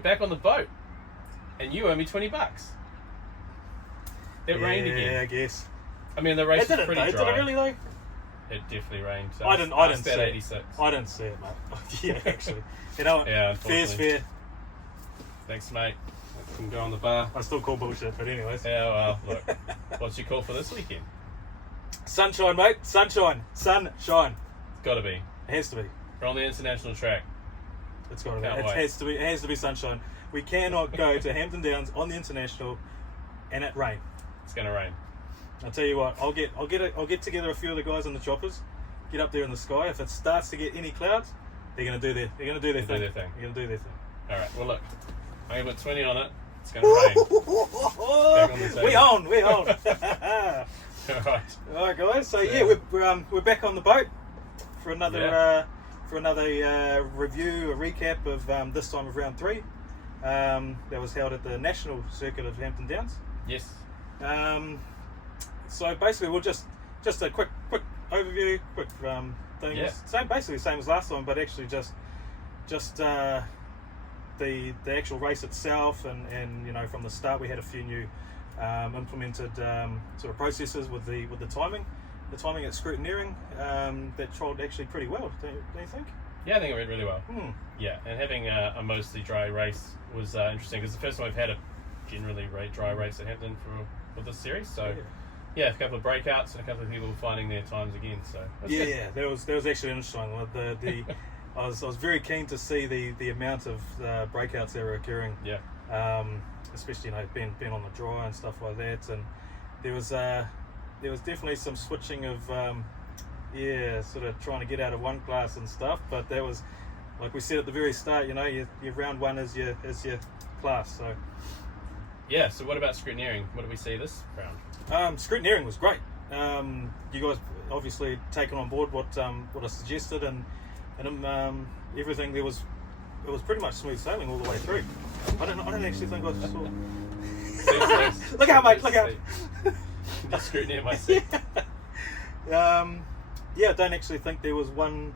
we're back on the boat, and you owe me $20. It rained again. Yeah, I guess. I mean, the race was pretty dry. Did it really though? It definitely rained. So I didn't see it. 86. I didn't see it, mate. Yeah, actually. You know what? Yeah, fair's fair. Thanks, mate. I can go on the bar. I still call bullshit, but anyways. Yeah, well, look. What's your call for this weekend? Sunshine, mate. Sunshine. Sunshine. It's got to be. It has to be. We're on the international track. It's got to be. Can't It wait. has to be. It has to be sunshine. We cannot go to Hampton Downs on the international and it rain. It's going to rain. I'll tell you what. I'll get together a few of the guys on the choppers. Get up there in the sky. If it starts to get any clouds, they're going to do their thing. They're going to do their thing. All right. Well, look. I'm going to put 20 on it. It's going to rain. Back on the table. We on. All right. All right, guys. So yeah, we're back on the boat for another review, a recap of this time of round 3. That was held at the National Circuit of Hampton Downs. Yes. So basically, we'll just a quick overview, quick thing. Yeah. Basically the same as last time, but actually just the actual race itself, and you know, from the start we had a few new implemented sort of processes with the timing at scrutineering that trolled actually pretty well. Don't you think? Yeah, I think it went really well. Yeah, and having a mostly dry race was interesting, because the first time we've had a generally dry race at Hampton for this series. So yeah, a couple of breakouts and a couple of people finding their times again. So yeah, that was actually interesting. I was very keen to see the amount of breakouts that were occurring. Yeah. Especially, you know, being on the dry and stuff like that, and there was definitely some switching of sort of trying to get out of one class and stuff. But that was, like we said at the very start, you know, your round 1 is your class. So yeah. So what about scrutineering? What did we see this round? Scrutineering was great. You guys obviously taken on board what I suggested, and everything. It was pretty much smooth sailing all the way through. I don't actually think I saw. Look out, mate! Look out! The scrutiny of my seat. Yeah, I don't actually think there was one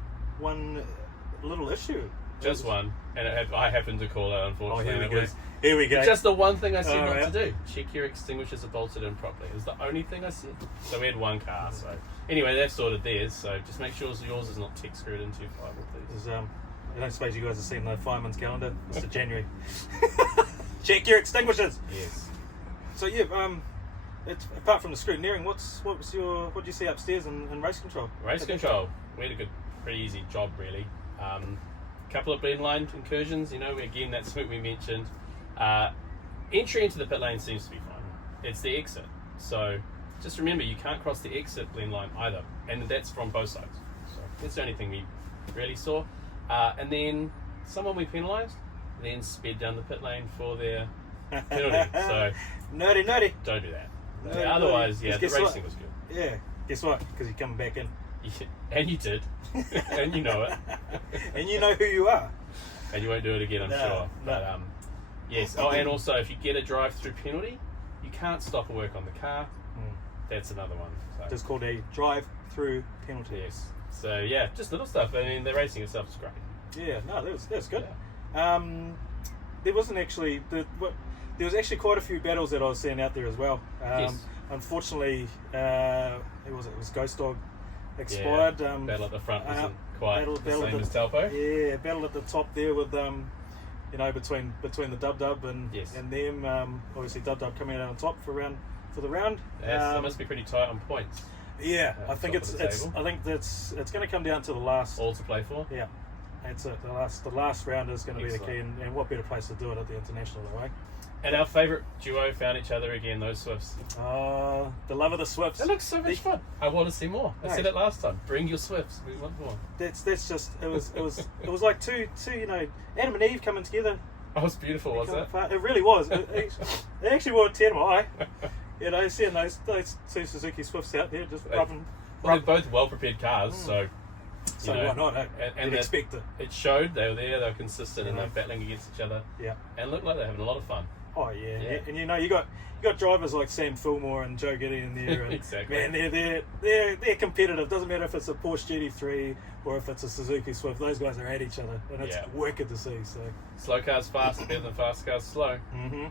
little issue. Just one, and I happened to call it, unfortunately. Here we go. Just the one thing I said not to do. Check your extinguishers are bolted in properly. It was the only thing I said. So we had one car. So anyway, they've sorted theirs. So just make sure yours is not tech screwed into fibre, please. I don't suppose you guys have seen the fireman's calendar. It's the January. Check your extinguishers. Yes. So yeah, apart from the scrutineering, what did you see upstairs in race control? Race control. We had a pretty easy job, really. Couple of blend line incursions. You know, again, that's what we mentioned. Entry into the pit lane seems to be fine. It's the exit. So just remember, you can't cross the exit blend line either, and that's from both sides. So that's the only thing we really saw. And then someone we penalised, then sped down the pit lane for their penalty. So nerdy. Don't do that. Nerdy, otherwise, nerdy. yeah, the racing was good. Yeah. Guess what? Because you're coming back in. And you did. And you know it. And you know who you are. And you won't do it again, I'm sure. No. But yes. Oh, and also, if you get a drive-through penalty, you can't stop and work on the car. That's another one. So. It's called a drive-through penalty. Yes. So yeah, just little stuff. I mean, the racing itself is great. Yeah. No, that was good. Yeah. There wasn't actually there was actually quite a few battles that I was seeing out there as well. Yes. Unfortunately, it was Ghost Dog expired. Yeah. Battle at the front wasn't quite the same as Talpo. Yeah, battle at the top there with you know, between the Dub and them. Obviously Dub coming out on top for the round. That must be pretty tight on points. Yeah, I think it's going to come down to the last. All to play for. Yeah, that's it. The last round is going to be the key, and what better place to do it at the international, though, eh? And our favourite duo found each other again, those Swifts. The love of the Swifts. It looks so much fun. I want to see more. I said it last time. Bring your Swifts. We want more. That's just it was like two you know, Adam and Eve coming together. Oh, it was beautiful, was it? It really was. It actually wore tear to my eye. You know, seeing those two Suzuki Swifts out there just rubbing. Well, they're both well prepared cars, so. So why not? Eh? And you'd expect it. It showed they were there. They were consistent, and they're battling against each other. Yeah. And looked like they're having a lot of fun. Oh yeah. Yeah. And you know you got drivers like Sam Fillmore and Joe Gideon there. And, Exactly. Man, they're competitive. Doesn't matter if it's a Porsche GT3 or if it's a Suzuki Swift. Those guys are at each other, and it's wicked to see. So Slow cars fast, better than fast cars slow. mm-hmm.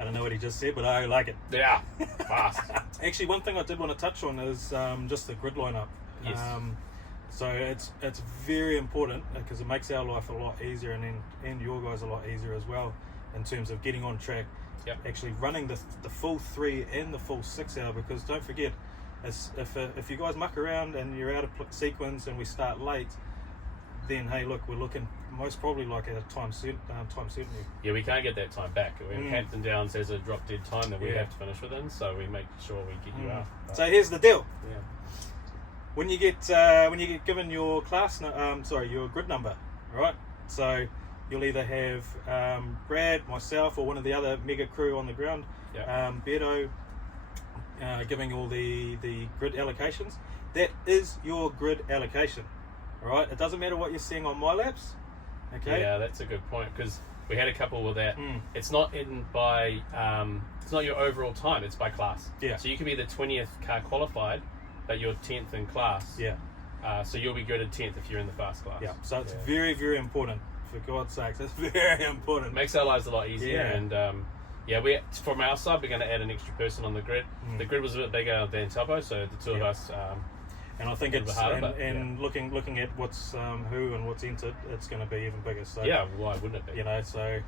I don't know what he just said, but I like it. Yeah, fast. Actually, one thing I did want to touch on is just the grid lineup. Yes. So it's very important because it makes our life a lot easier and your guys a lot easier as well in terms of getting on track. Yep. Actually running the full 3 and the full 6 hour, because don't forget, if you guys muck around and you're out of sequence and we start late, then hey, look, we're looking most probably like a time certainty. Yeah, we can't get that time back. Hampton Downs has a drop dead time that we have to finish within, so we make sure we get you out. So here's the deal. Yeah. When you get given your your grid number, right? So you'll either have Brad, myself, or one of the other mega crew on the ground, Beto, giving all the grid allocations. That is your grid allocation, all right? It doesn't matter what you're seeing on my laps, okay? Yeah, that's a good point, because we had a couple with that. It's not by it's not your overall time, it's by class. Yeah. So you could be the 20th car qualified, but you're 10th in class. Yeah. So you'll be graded 10th if you're in the fast class. Yeah. So it's very, very important. For God's sakes, it's very important. It makes our lives a lot easier. Yeah. And we from our side, we're going to add an extra person on the grid. The grid was a bit bigger than Tubbo, so the two of us. And I think it's harder, looking at what's who and what's entered, it's going to be even bigger. So yeah, why wouldn't it be? You know, so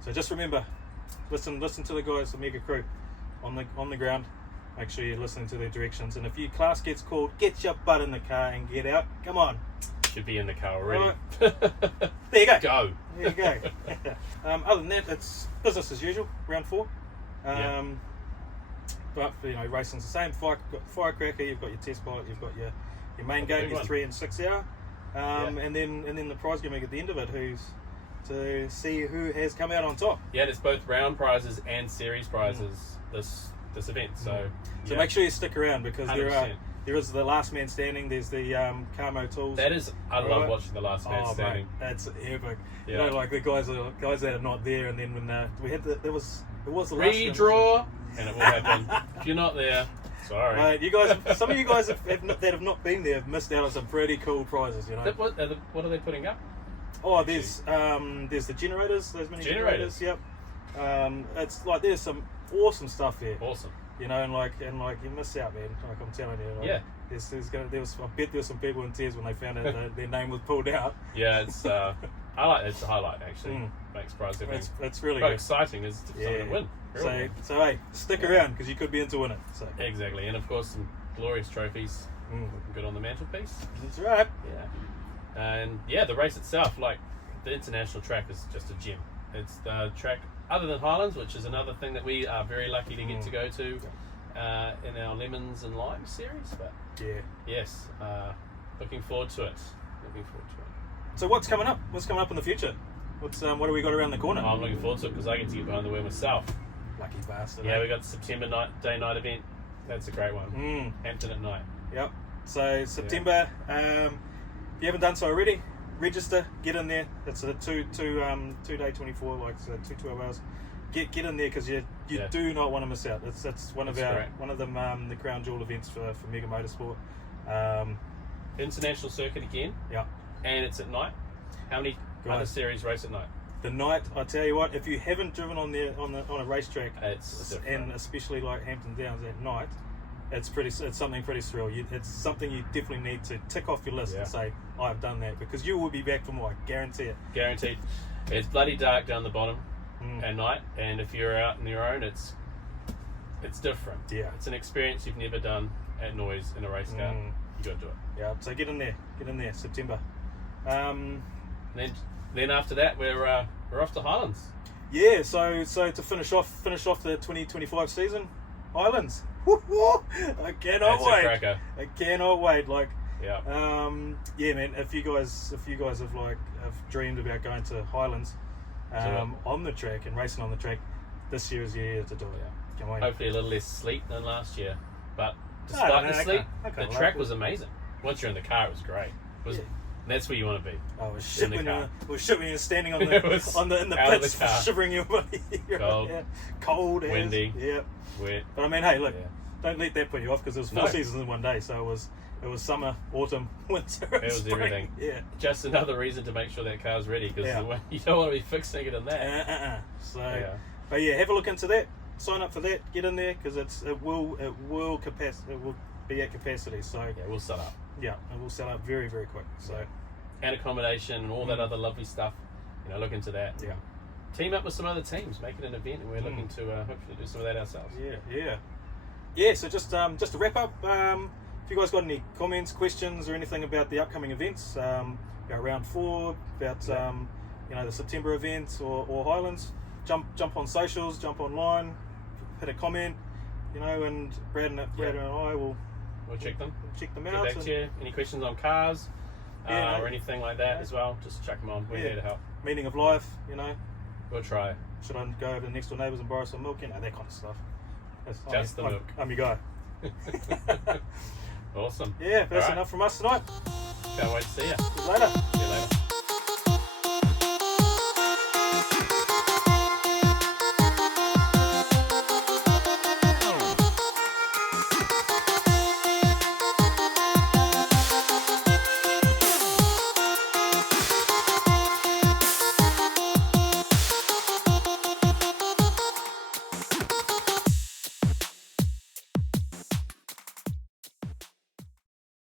so just remember, listen to the guys, the mega crew, on the ground. Make sure you're listening to their directions. And if your class gets called, get your butt in the car and get out. Come on. Should be in the car already. Right. There you go. Go. There you go. Other than that, it's business as usual. Round 4. But you know, racing's the same. Firecracker. You've got your test pilot. You've got your main game. Your 3 and 6 hour. And then the prize giving at the end of it. Who's to see who has come out on top. Yeah, there's both round prizes and series prizes this event. So make sure you stick around, because 100%. there is the last man standing. There's the Camo tools. That is, I love watching the last man standing. Mate, that's epic. Yeah. You know, like the guys that are not there, and then when we had it was the last redraw, and it will happen. If you're not there, sorry. Mate, you guys, some of you guys that have not been there have missed out on some pretty cool prizes. You know. What are they putting up? Oh, there's the generators. Those mini generators. Yep. It's like there's some awesome stuff there. Awesome. You know, and like you miss out, man. Like I'm telling you. Like, yeah. I bet there was some people in tears when they found out that their name was pulled out. Yeah, it's it's a highlight actually. Makes prize everything. It's really quite good. exciting is to win. Really. So hey, stick around, because you could be in to win it. So exactly, and of course some glorious trophies. Good on the mantelpiece. That's right. Yeah, and the race itself, like the international track, is just a gem. It's the track other than Highlands, which is another thing that we are very lucky to get to go to in our Lemons and Limes series. But yes, looking forward to it. So what's coming up? What's coming up in the future? What have we got around the corner? I'm looking forward to it because I get to get behind the wheel myself. Lucky bastard. Yeah, we got the September day-night event. That's a great one. Hampton at night. Yep. So September, if you haven't done so already, register, get in there. It's a 2-day 24, like so 2 hours. Get in there, because you do not want to miss out. It's one of the crown jewel events for Mega Motorsport. International circuit again. Yeah. And it's at night. How many other series race at night? The night, I tell you what, if you haven't driven on a racetrack, and especially like Hampton Downs at night, it's something pretty surreal. It's something you definitely need to tick off your list and say, I've done that, because you will be back for more. I guarantee it. Guaranteed. It's bloody dark down the bottom at night, and if you're out on your own, it's different. Yeah, it's an experience you've never done at noise in a race car. You got to do it. Yeah, so get in there, September. Then after that, we're off to Highlands. Yeah, so to finish off the 2025 season, Highlands. I cannot wait. A cracker. I cannot wait. Like, yeah, man. If you guys have dreamed about going to Highlands, on the track and racing on the track, this year is your year to do it. Yeah. Come on. Hopefully a little less sleet than last year, but despite the sleet, the track was amazing. Once you're in the car, it was great. It was That's where you want to be. Oh, it was In shit the when car. you're standing on It the was in the out of pits, the car. shivering your body. Cold. Yeah. Cold, as, Windy. Yeah. Wet. But I mean, hey, look, Yeah. don't let that put you off because it was 4 No. seasons in one day. So it was summer, autumn, winter, and It was spring. everything. Yeah. Just another reason to make sure that car's ready because Yeah. you don't want to be fixing it in that. So, Yeah. but yeah, have a look into that. Sign up for that. Get in there because it will be at capacity. So Yeah, we'll set up. yeah, it will sell out very, very quick. So And accommodation and all that other lovely stuff. Look into that. yeah, Team up with some other teams, make it an event, and we're looking to hopefully do some of that ourselves. yeah. So just to wrap up, if you guys got any comments, questions, or anything about the upcoming events, about round 4, about the September event or Highlands, jump on socials, jump online, hit a comment, and Brad and I will We'll check them. check them Get out. back to you. Any questions on cars Yeah, or anything like that as well? Just chuck them on. We're Yeah. here to help. Meaning of life, We'll try. should I go over to the next door neighbours and borrow some milk? That kind of stuff. Just the milk. I'm your guy. Awesome. Yeah, that's All right. enough from us tonight. Can't wait to see you. See you later. See you later.